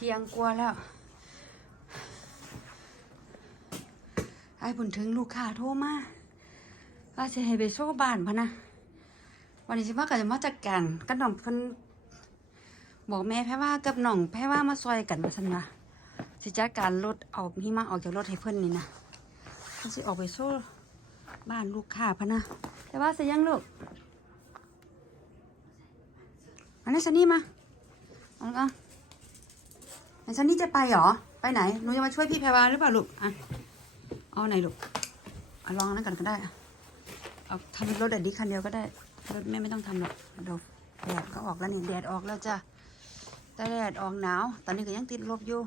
ที่ยงกลัวแล้วไอ้บุญถึงลูกค้าโทรมาว่าจะให้ไปโซ่บ้านพะนะ วันนี้สิว่าก็จะมาจัดการกับน้องเพิ่นบอกแม่แพ้ว่ากับน้องแพ้ว่ามาซอยกันมาสันว่าสิจัดการรถเอาหิมะออกจากรถให้เพิ่นนี่นะเพิ่นสิออกไปโซ่บ้านลูกค้าพะนะแต่ว่าสิยังลูกอันนี้ซันนี่มาเอาลูกเอะ นซันนี่จะไปเหรอ ไปไหน หนูจะมาช่วยพี่แพรวาหรือเปล่าลูก อะ เอาไหนลูกเอาลองนนั้นกันก็ได้ เอาทำรถแดดดีคันเดียวก็ได้ รถแม่ไม่ต้องทำหรอกเดี๋ยวแดดก็ออกแล้วนี่แดดออกแล้วจ้ะแต่แดดออกหนาว ตอนนี้ก็ยังติดลบอยู่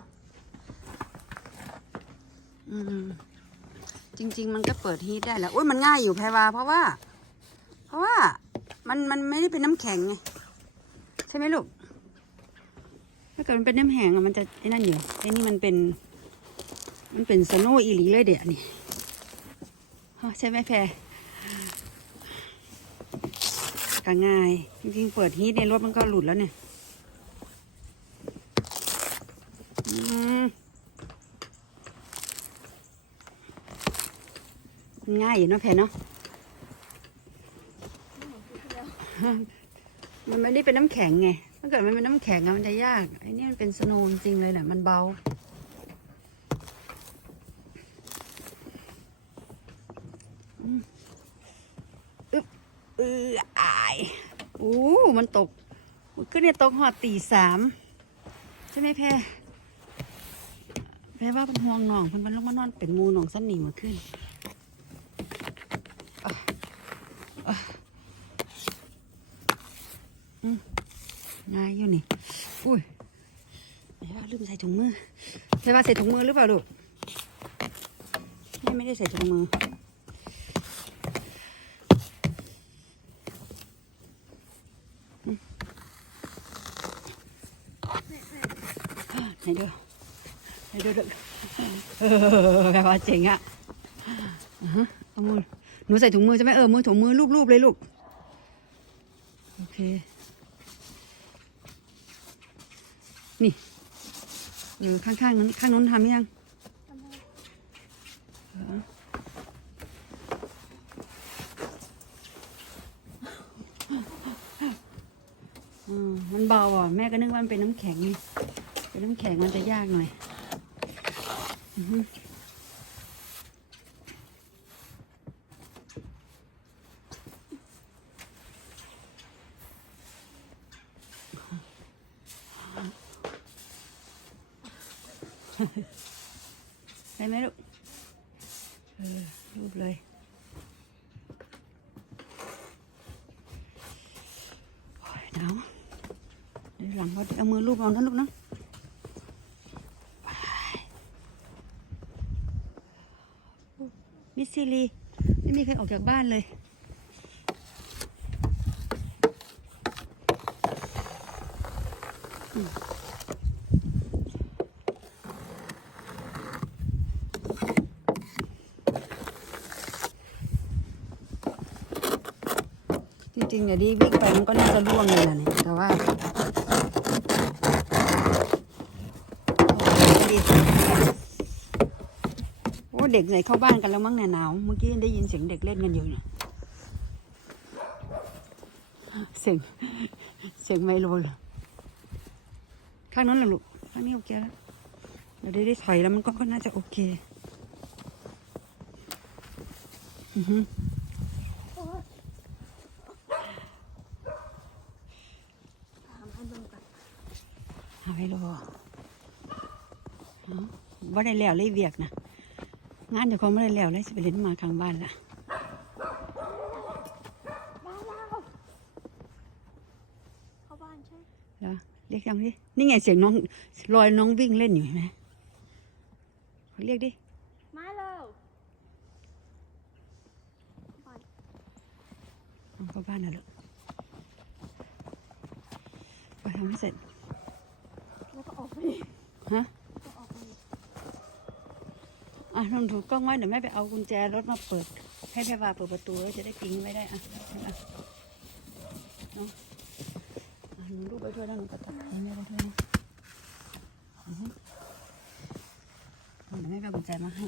อืม จริง ๆ มันก็เปิดฮีทได้แหล้วอุ้ยมันง่ายอยู่แพรวาเพราะว่า เพราะว่ามันมันไม่ได้เป็นน้ำแข็งไงใช่ไหมลูก เกิดมันเป็นน้ำแข็งอะมันจะไอ้นั่นอยู่ไอ้นี่มันเป็น มันเป็นสโนอีหลีเลยเดี๋ยวนี่ใช่ไหมแพรก็ง่าย จริงๆ เปิดฮีทในรถมันก็หลุดแล้วเนี่ยง่ายอยู่เนาะแพรเนาะมันไม่ได้เป็นน้ำแข็งไง เกิดมันเป็นน้ำแข็งอะมันจะยากไอ้นี่มันเป็นสโนว์จริงเลยแหละมันเบาอึบเอออายอู้มันตกมันขึ้นเนี่ยตกหอดตีสามใช่ไหมแพรแพรว่าเป็นห่วงหน้องเพิ่นมันลงมานอนเป็นมูน้องสั้นหนีมาขึ้นอะอะอืม ง่ายอยู่นี่ อุ้ยแพรว่าลืมใส่ถุงมือแพรว่าใส่ถุงมือหรือเปล่าลูกไม่ได้ใส่ถุงมือ ไหนดูไหนดูดูเออแบบว่าเจ๋งอะฮะเอามือหนูใส่ถุงมือใช่ไหมเออ มือถุงมือรูปๆเลยลูก โอเค นี่เออข้างๆนั้นข้างนู้นทำยังมมันเบาอะ แม่ก็นึกว่ามันเป็นน้ำแข็งนี่เป็นน้ำแข็งมันจะยากหน่อย ได้ไหมลูก เออ รูปเลย โอ้ยหนาวเดี๋ยวหลังว่าเอามือรูปเอานะลูกนะมิสซิลี ไม่มีใครออกจากบ้านเลยอืม ริงๆเนี่ยดีวิ่งไปมันก็น่าจะร่วงเลยนะเนี่ยแต่ว่าโอ้เด็กไหนเข้าบ้านกันแล้วมั้งเนี่ยหนาวเมื่อกี้ได้ยินเสียงเด็กเล่นกันอยู่เนี่ยเสียงเสียงไมโลเหรอข้างนั้นแหละลูกข้างนี้โอเคแล้วเราได้ได้ถอยแล้วมันก็ก็น่าจะโอเค อือฮึหาไมโลอ๋อว่า ได้แล้วเลยเวียกนะงานเดี๋ยวเขาไม่ได้แล้วเลยจะไปเล่นหมาข้างบ้านละบ้านเราเข้าบ้านใช่แล้วเรียกยังดินี่ไงเสียงน้องลอยน้องวิ่งเล่นอยู่เห็นไหมเรียกดิมาแล้วบ้านน้องเข้าบ้านนะลูกไปทำให้เสร็จแล้วก็ออกไปฮะก็ออกไป อะลองถูกกล้องไว้เดี๋ยวแม่ไปเอากุญแจรถมาเปิด ให้แม่วาเปิดประตูแล้วจะได้ปิ้งไว้ได้อะอะเนาะอะหนูลูกไปด้วยแล้วหนูก็ตัดให้แม่ไปด้วยนะเดี๋ยวแม่ไปเอากุญแจมาให้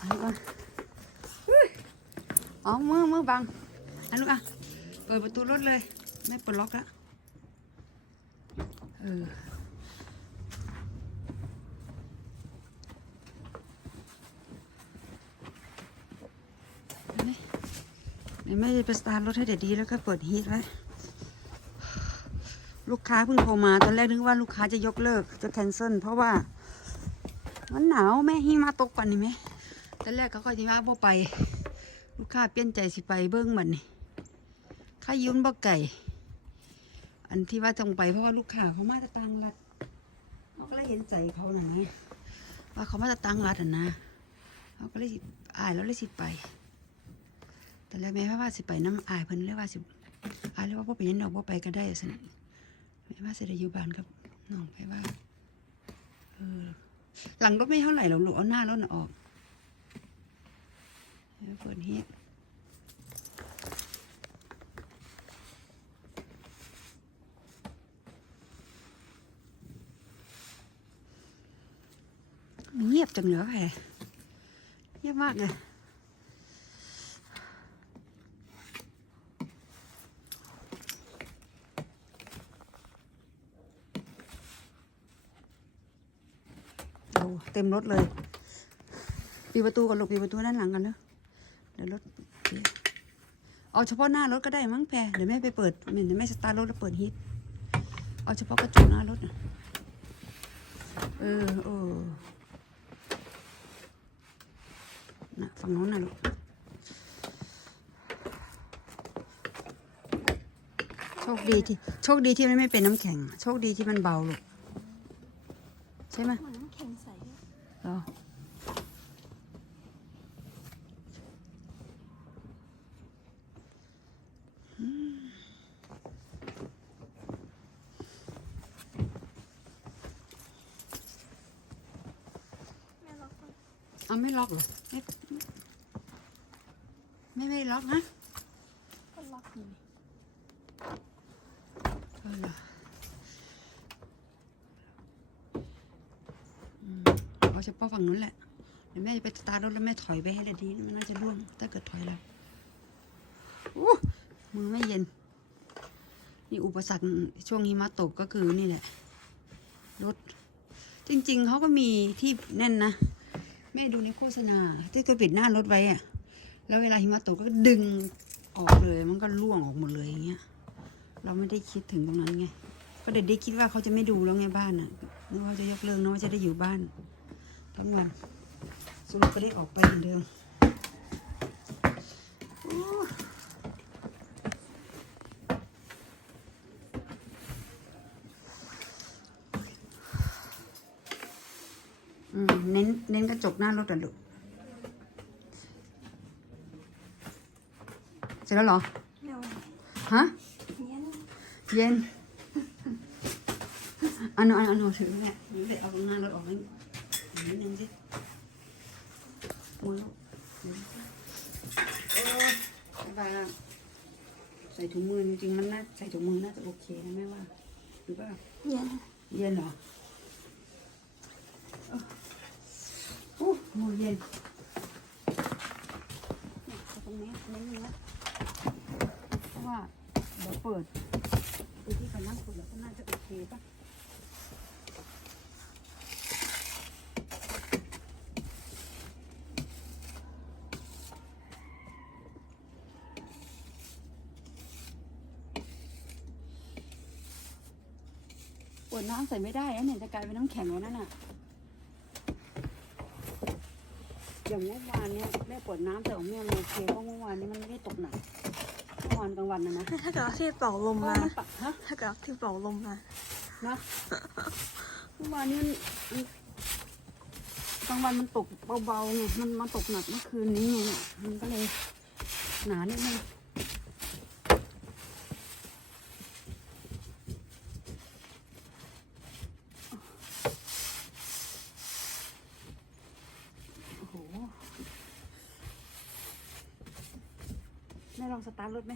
อันนี้ก่อนอุ๊ย อ๋อมือมือบังอันนู้นอะ เปิดประตูรถเลย ไม่ปลดล็อกแล้วเออเอาดิเดี๋ยวแม่จะไปสตาร์ทรถให้เด็ดดีแล้วก็เปิดฮีทไว้ลูกค้าเพิ่งโทรมาตอนแรกนึกว่าลูกค้าจะยกเลิกจะแคนเซิลเพราะว่า มันหนาวแม่หิมะตกปันนี่ไหมตอนแรกเขาก็ที่ว่าบ่ไป ลูกค้าเปลี่ยนใจสิไปเบิ้งมันนี่ข้ายืมบ่ไก่ อันที่ว่าต้องไปเพราะว่าลูกค้าเขามาจะตังรัดเขาก็เลยเห็นใจเขาหน่อยว่าเขามาจะตังรัดอะนะเขาก็เลยสิอายแล้วเลยสิไป แต่แล้วแม่ว่าสิไปน้ำอายเพิ่นเลยกว่าสิอายเลยกว่าบ่ไปยันดอกบ่ไปก็ได้สิแม่ว่าสิได้อยู่บ้านกับน้องไปว่าเออหลังรถไม่เท่าไหร่หรอกลูกเอาหน้ารถน่ะออก เดี๋ยวเปิดฮีทมันเงียบจังเหรอแพรเงียบมากเลยเต็มรถเลยปิดประตูก่อนลูกปิดประตูด้านหลังกันเนอะ ดี๋ยวรถเอาเฉพาะหน้ารถก็ได้มั้งแพรเดี๋ยวแม่ไปเปิดเดี๋ยวแม่สตาร์ทรถแล้วเปิดฮีทเอาเฉพาะกระจกหน้ารถนะเออเออนะฝั่งโน้นน่ะลูกโชคดีที่โชคดีที่มันไม่เป็นน้ำแข็ง โชคดีที่มันเบาลูกใช่ไหม เหมือนน้ำแข็งใส เหรอ แม่ล็อกก่อน เอาไม่ล็อกเหรอไม่ไม่ไม่ล็อกนะก็ล็อกอยู่นี่เออเหรออืมเอาเฉพาะฝั่งนู้นแหละเดี๋ยวแม่จะไปสตาร์ทรถแล้วแม่ถอยไปให้เลยดีมันน่าจะร่วงถ้าเกิดถอยแล้วอู้มือไม่เย็น นี่อุปสรรคช่วงหิมะตกก็คือนี่แหละรถจริง ๆเขาก็มีที่แน่นนะ ม่ดูในโฆษณา ที่ก็ปิดหน้ารถไว้อะแล้วเวลาหิมะตกก็ดึงออกเลย มันก็ร่วงออกหมดเลยอย่างเงี้ย เราไม่ได้คิดถึงตรงนั้นไง ก็เด็กได้คิดว่าเขาจะไม่ดูแล้วไงบ้านอะนึกว่าจะยกเลิกนึกว่าจะได้อยู่บ้านทั้งวันสรุปก็ได้ออกไปเหมือนเดิมโอ้อืม เน้นเน้นกระจกหน้ารถอะลูกเสร็จแล้วเหรอเร็วฮะเนี้ยนะเย็นอันนู้นอันนู้นถือแม่ถือเลยเอาตรงหน้ารถออกให้นิดนึงสิมือลูกเดี๋ยวโอ้ยบ๊ายบายละใส่ถุงมือจริงๆมันน่าใส่ถุงมือน่าจะโอเคนะแม่ว่าหรือเปล่าเย็นเย็นเหรอเออ อู้มือเย็นตรงนี้เน้นๆนะเพราะว่าเดี๋ยวเปิดดูที่เขานั่งคุยแล้วก็น่าจะโอเคป่ะวดน้ำใส่ไม่ได้นะเนี่ยจะกลายเป็นน้ำแข็งแล้วนั่นน่ะ อย่างเมื่อวานเนี่ยแม่ปวดน้ำแต่ของแม่มันโอเคเพราะเมื่อวานนี้มันไม่ได้ตกหนักเมื่อวานกลางวันนะนะถ้าเกิดเอาที่เป่าลมเพราะมาว่ามันปะฮะถ้าเกิดเอาที่เป่าลมมานะเมื่อวานนี้มันมันกลางวันมันตกเบาๆไงมันมาตกหนักเมื่อคืนนี้ไงมันก็เลยหนานิดนึงโอ้โหแม่ลองสตารถไหม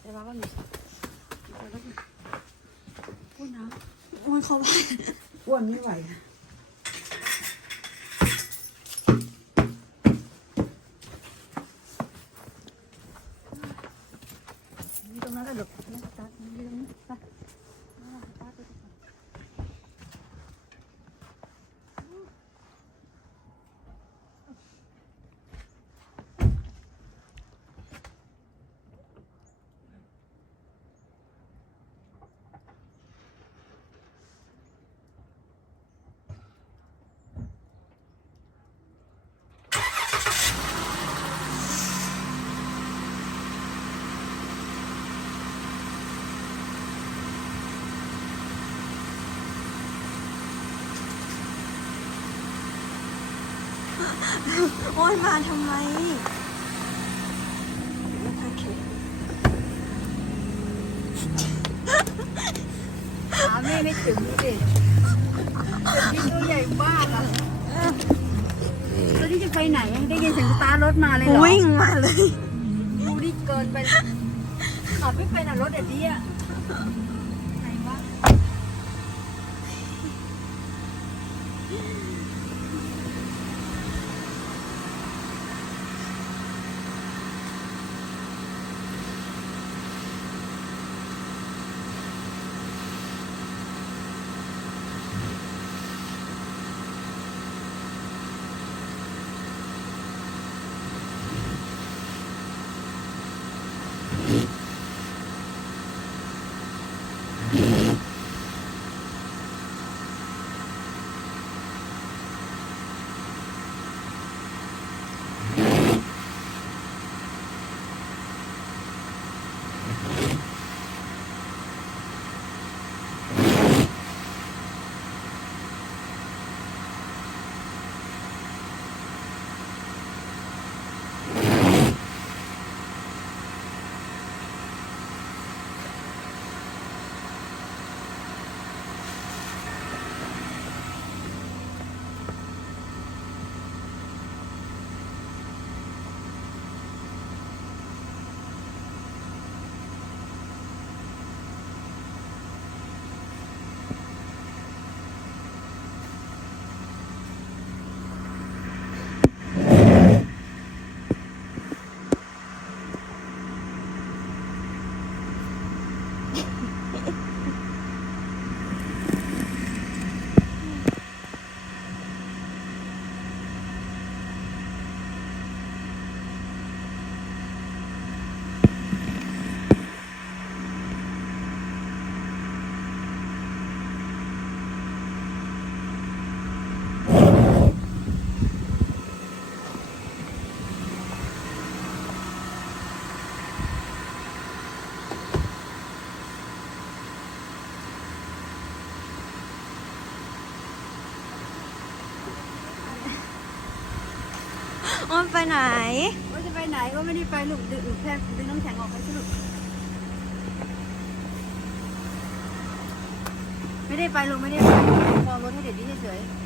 เดี๋ยวว่าว่าหนูสตาร์ทรถหน่อยพูดนะอ้ยเขาว่าอ้วนไม่ไหวนะนี่ตรงนั้นแหละลูกนี่สตาร์ทนี่ตรงนี้ไปอ่าสตาร์ทไปก่อน โอ้ยมาทำไมโอเคขาแม่ไม่ถึงดิแต่พี่ตัวใหญ่มากอะแล้วนี่จะไปไหน ได้ยินเสียงสตาร์ทรถมาเลยเหรอวิ่งมาเลยดูดิเกินไปขับไม่เป็นอะรถเด็ดดีอะ อ้ยไปไหน ว่าจะไปไหนก็ไม่ได้ไปลูกดึงแค่ดึงน้ำแข็งออกไปสิลูกไม่ได้ไปลูกไม่ได้ไปรอรถให้เด็ดดีเฉยๆ